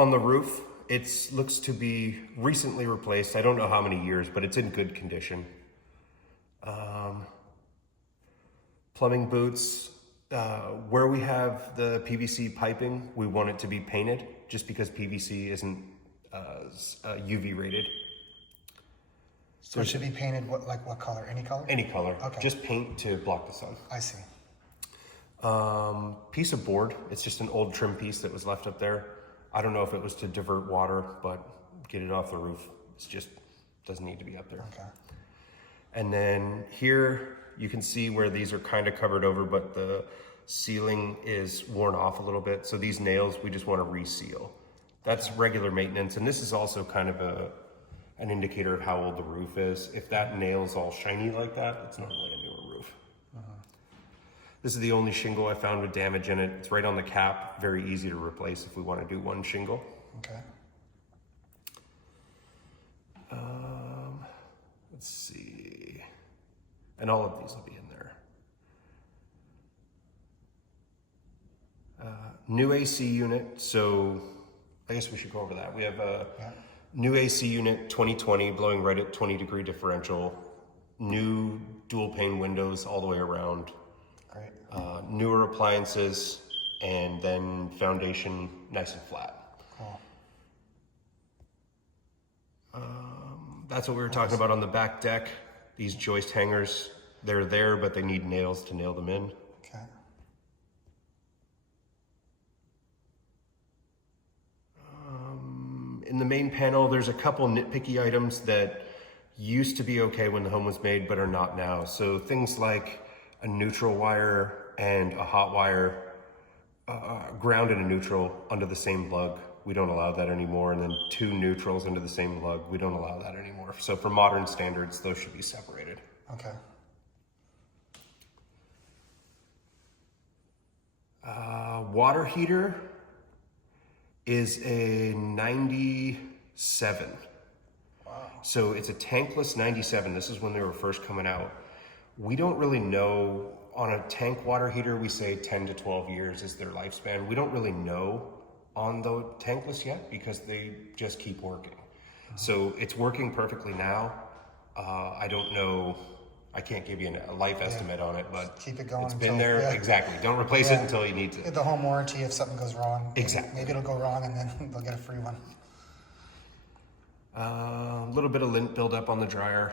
On the roof, it looks to be recently replaced. I don't know how many years, but it's in good condition. Plumbing boots, where we have the PVC piping, we want it to be painted just because PVC isn't UV rated. So it should be painted what color? Any color? Any color. Okay. Just paint to block the sun. I see. Piece of board. It's just an old trim piece that was left up there. I don't know if it was to divert water, but get it off the roof. It's just doesn't need to be up there. Okay. And then here you can see where these are kind of covered over, but the ceiling is worn off a little bit. So these nails, we just want to reseal. That's regular maintenance. And this is also kind of an indicator of how old the roof is. If that nail's all shiny like that, it's normally a newer roof. This is the only shingle I found with damage in it. It's right on the cap, very easy to replace if we want to do one shingle. Okay. Let's see. And all of these will be in there. New AC unit, so I guess we should go over that. We have a new AC unit 2020 blowing right at 20-degree differential, new dual pane windows all the way around. Great. Newer appliances, and then foundation nice and flat. Cool. That's what we were talking about on the back deck. These joist hangers, they're there, but they need nails to nail them in. Okay. In the main panel, there's a couple nitpicky items that used to be okay when the home was made, but are not now. So things like a neutral wire and a hot wire, ground and a neutral under the same lug. We don't allow that anymore. And then two neutrals into the same lug. We don't allow that anymore. So for modern standards, those should be separated. Okay. Water heater is a 97. Wow. So it's a tankless 97. This is when they were first coming out. We don't really know. On a tank water heater, we say 10 to 12 years is their lifespan. We don't really know on the tankless yet because they just keep working. So it's working perfectly now. I don't know. I can't give you a life estimate on it, but keep it going. It's been there. Exactly. Don't replace it until you need to. Get the home warranty if something goes wrong. Exactly. Maybe it'll go wrong and then they'll get a free one. A little bit of lint buildup on the dryer.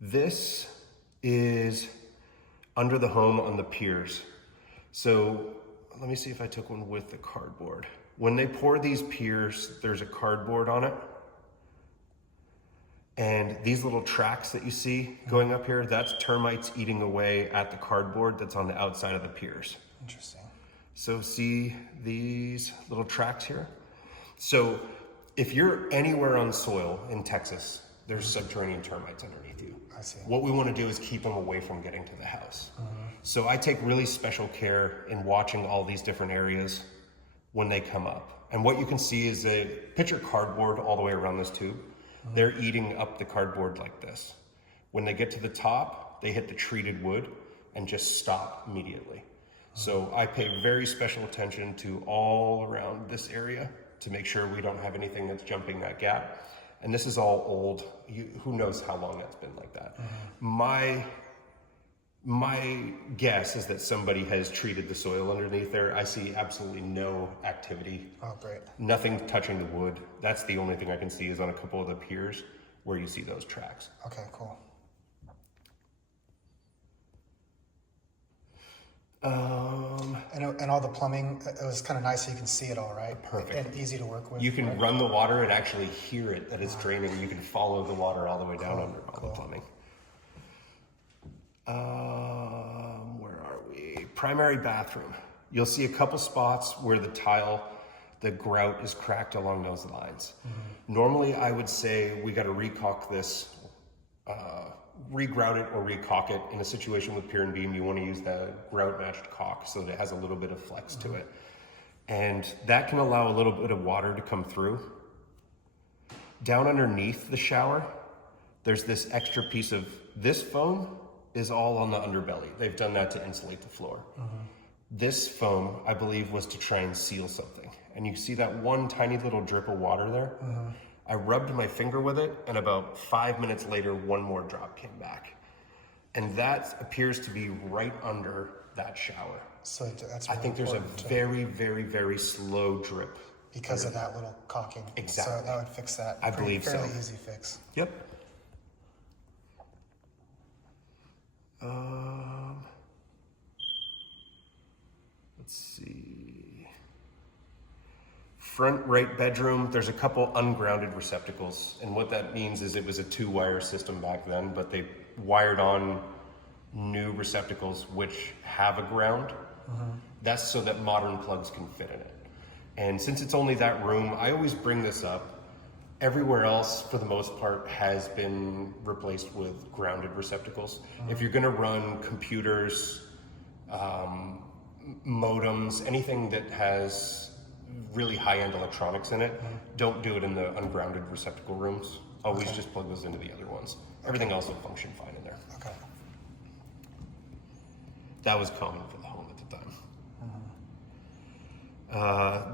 This is under the home on the piers. So let me see if I took one with the cardboard. When they pour these piers, there's a cardboard on it. And these little tracks that you see going up here, that's termites eating away at the cardboard that's on the outside of the piers. Interesting. So see these little tracks here? So if you're anywhere on soil in Texas, there's subterranean termites underneath you. I see. What we want to do is keep them away from getting to the house. So I take really special care in watching all these different areas when they come up. And what you can see is a picture cardboard all the way around this tube. They're eating up the cardboard like this. When they get to the top, they hit the treated wood and just stop immediately. So I pay very special attention to all around this area to make sure we don't have anything that's jumping that gap. And this is all old. Who knows how long that's been like that. My guess is that somebody has treated the soil underneath there. I see absolutely no activity. Oh, great. Nothing touching the wood. That's the only thing I can see is on a couple of the piers where you see those tracks. Okay, cool. And all the plumbing, it was kind of nice so you can see it all, right? Perfect. And easy to work with. You can run the water and actually hear it that it's draining. You can follow the water all the way down under all the plumbing. Where are we? Primary bathroom. You'll see a couple spots where the tile, the grout is cracked along those lines. Normally, I would say we got to recaulk this, regrout it or recaulk it. In a situation with pier and beam, you want to use the grout matched caulk so that it has a little bit of flex to it. And that can allow a little bit of water to come through. Down underneath the shower, there's this extra piece of this foam is all on the underbelly. They've done that to insulate the floor. This foam, I believe, was to try and seal something. And you see that one tiny little drip of water there? I rubbed my finger with it, and about 5 minutes later, one more drop came back. And that appears to be right under that shower. So that's I really think there's a important very, very, very slow drip. because of that little caulking. Exactly. So that would fix that. I believe so. Fairly easy fix. Yep. Let's see. Front right bedroom, there's a couple ungrounded receptacles. And what that means is it was a 2-wire system back then, but they wired on new receptacles which have a ground. That's so that modern plugs can fit in it. And since it's only that room, I always bring this up. Everywhere else, for the most part, has been replaced with grounded receptacles. If you're gonna run computers, modems, anything that has really high-end electronics in it, don't do it in the ungrounded receptacle rooms. Always just plug those into the other ones. Everything else will function fine in there. Okay. That was common for the home at the time.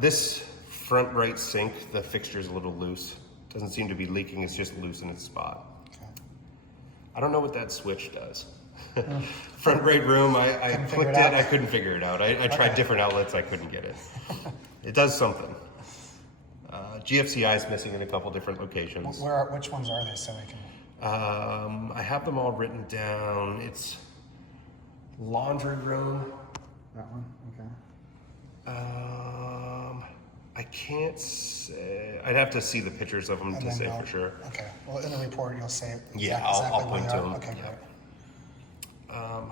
This front right sink, the fixture is a little loose. Doesn't seem to be leaking, it's just loose in its spot. Okay. I don't know what that switch does. Front right room, I clicked it, I couldn't figure it out. I tried different outlets, I couldn't get it. It does something. GFCI is missing in a couple different locations. Which ones are they so we can? I have them all written down. It's laundry room. That one? Okay. I can't say. I'd have to see the pictures of them And to then say they'll- for sure. Okay. Well, in the report, you'll say Yeah, exactly I'll where point they to are. them. Okay, Yeah. great.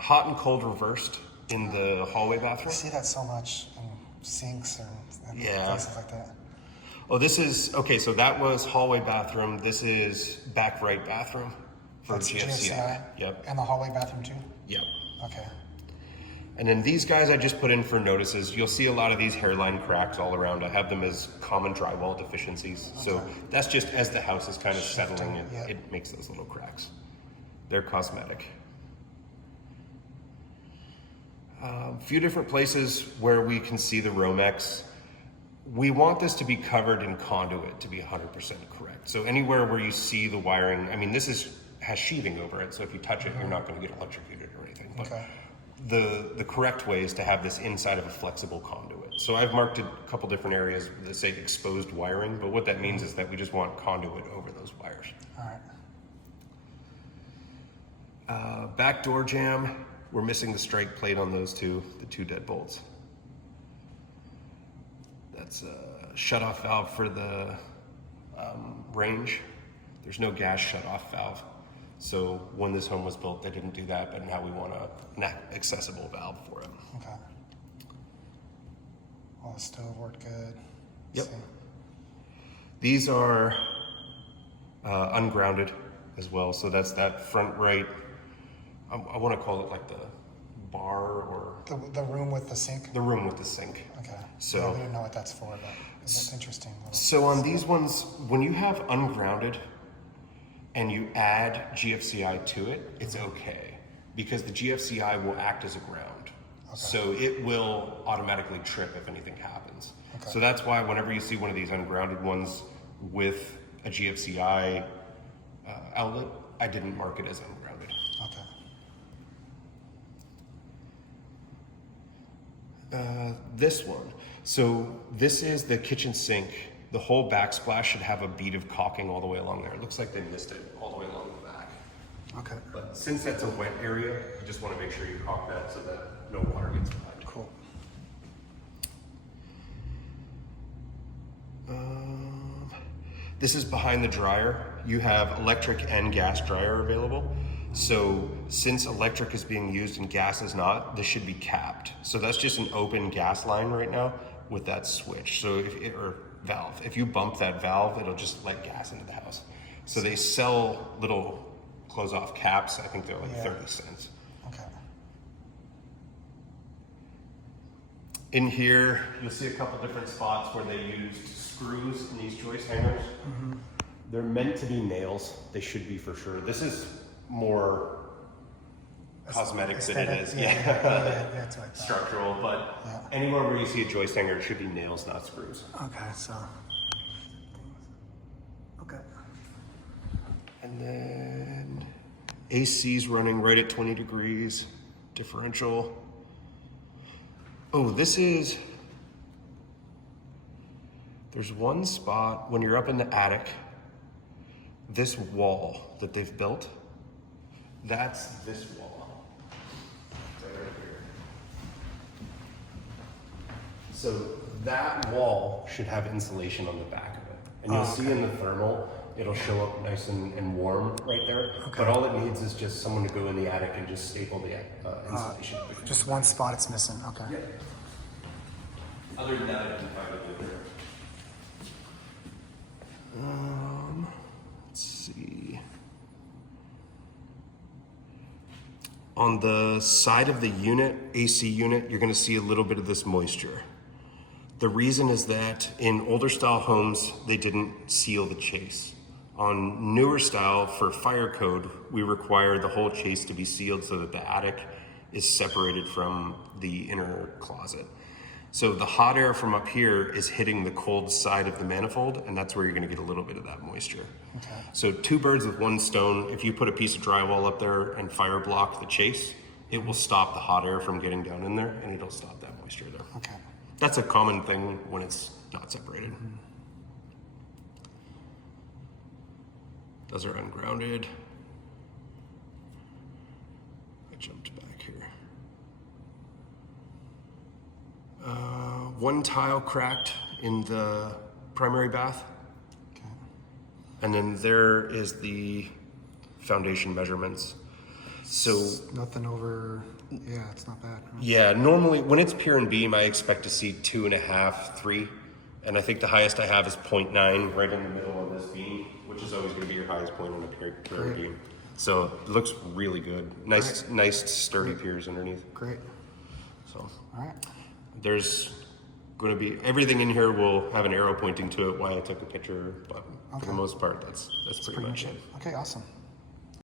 Hot and cold reversed in the hallway I bathroom. see that so much in sinks and Yeah. places like that. Oh, this is, okay, so that was hallway bathroom. This is back right bathroom for That's GFCI. Yep, And the hallway bathroom too? yep. Okay. And then these guys I just put in for notices. You'll see a lot of these hairline cracks all around. I have them as common drywall deficiencies. So that's just as the house is kind of settling, yeah. it makes those little cracks. They're cosmetic. A few different places where we can see the Romex. We want this to be covered in conduit to be 100% correct. So anywhere where you see the wiring, I mean, this has sheathing over it, so if you touch it, you're not going to get electrocuted or anything. But Okay. the correct way is to have this inside of a flexible conduit. So I've marked a couple different areas that say exposed wiring, but what that means is that we just want conduit over those wires. All right. Back door jamb, we're missing the strike plate on those two, the 2 deadbolts. That's a shut-off valve for the range. There's no gas shut-off valve. So when this home was built, they didn't do that, but now we want an accessible valve for it. Okay. Well, the stove worked good. Yep. See. These are ungrounded as well. So that's that front right, I want to call it like the bar or The room with the sink? the room with the sink. Okay. So- Yeah, we didn't know what that's for, but it's interesting. So on these ones, when you have ungrounded and you add GFCI to it, it's okay because the GFCI will act as a ground. So it will automatically trip if anything happens. Okay. So that's why whenever you see one of these ungrounded ones with a GFCI outlet, I didn't mark it as ungrounded. Okay. This one. So this is the kitchen sink. The whole backsplash should have a bead of caulking all the way along there. It looks like they missed it all the way along the back. Okay. But since that's a wet area, you just want to make sure you caulk that so that no water gets applied. Cool. This is behind the dryer. You have electric and gas dryer available. So since electric is being used and gas is not, this should be capped. So that's just an open gas line right now with that switch. So or valve. If you bump that valve, it'll just let gas into the house. So they sell little close off caps. I think they're like 30 cents. Okay. In here, you'll see a couple different spots where they used screws in these joist hangers. They're meant to be nails. They should be for sure. This is more cosmetic than Aesthetic? it is. Yeah, that's what I thought. Structural, but Yeah. anywhere where you see a joist hanger, it should be nails, not screws. Okay, so. Okay. And then AC's running right at 20 degrees, differential. Oh, there's one spot when you're up in the attic, this wall that they've built, that's this wall. Right here. So that wall should have insulation on the back of it. And you'll see in the thermal, it'll show up nice and warm right there. But all it needs is just someone to go in the attic and just staple the insulation. Just one spot it's missing. Okay. Other than that, I can find it later. Let's see. On the side of the unit, AC unit, you're going to see a little bit of this moisture. The reason is that in older style homes, they didn't seal the chase. On newer style, for fire code, we require the whole chase to be sealed so that the attic is separated from the inner closet. So the hot air from up here is hitting the cold side of the manifold, and that's where you're gonna get a little bit of that moisture. Okay. So two birds with one stone. If you put a piece of drywall up there and fire block the chase, it will stop the hot air from getting down in there, and it'll stop that moisture there. Okay. That's a common thing when it's not separated. Those are ungrounded. I jumped back here. One tile cracked in the primary bath. Okay. And then there is the foundation measurements. So Nothing over. Yeah, it's not bad. Right? yeah, normally when it's pier and beam, I expect to see 2.5, 3. And I think the highest I have is 0.9 right in the middle of this beam, which is always going to be your highest point on a pier and beam. So it looks really good. Nice sturdy piers underneath. Great. So All right. there's going to be, everything in here will have an arrow pointing to it, why I took a picture, but for the most part, that's pretty much it. Okay, awesome.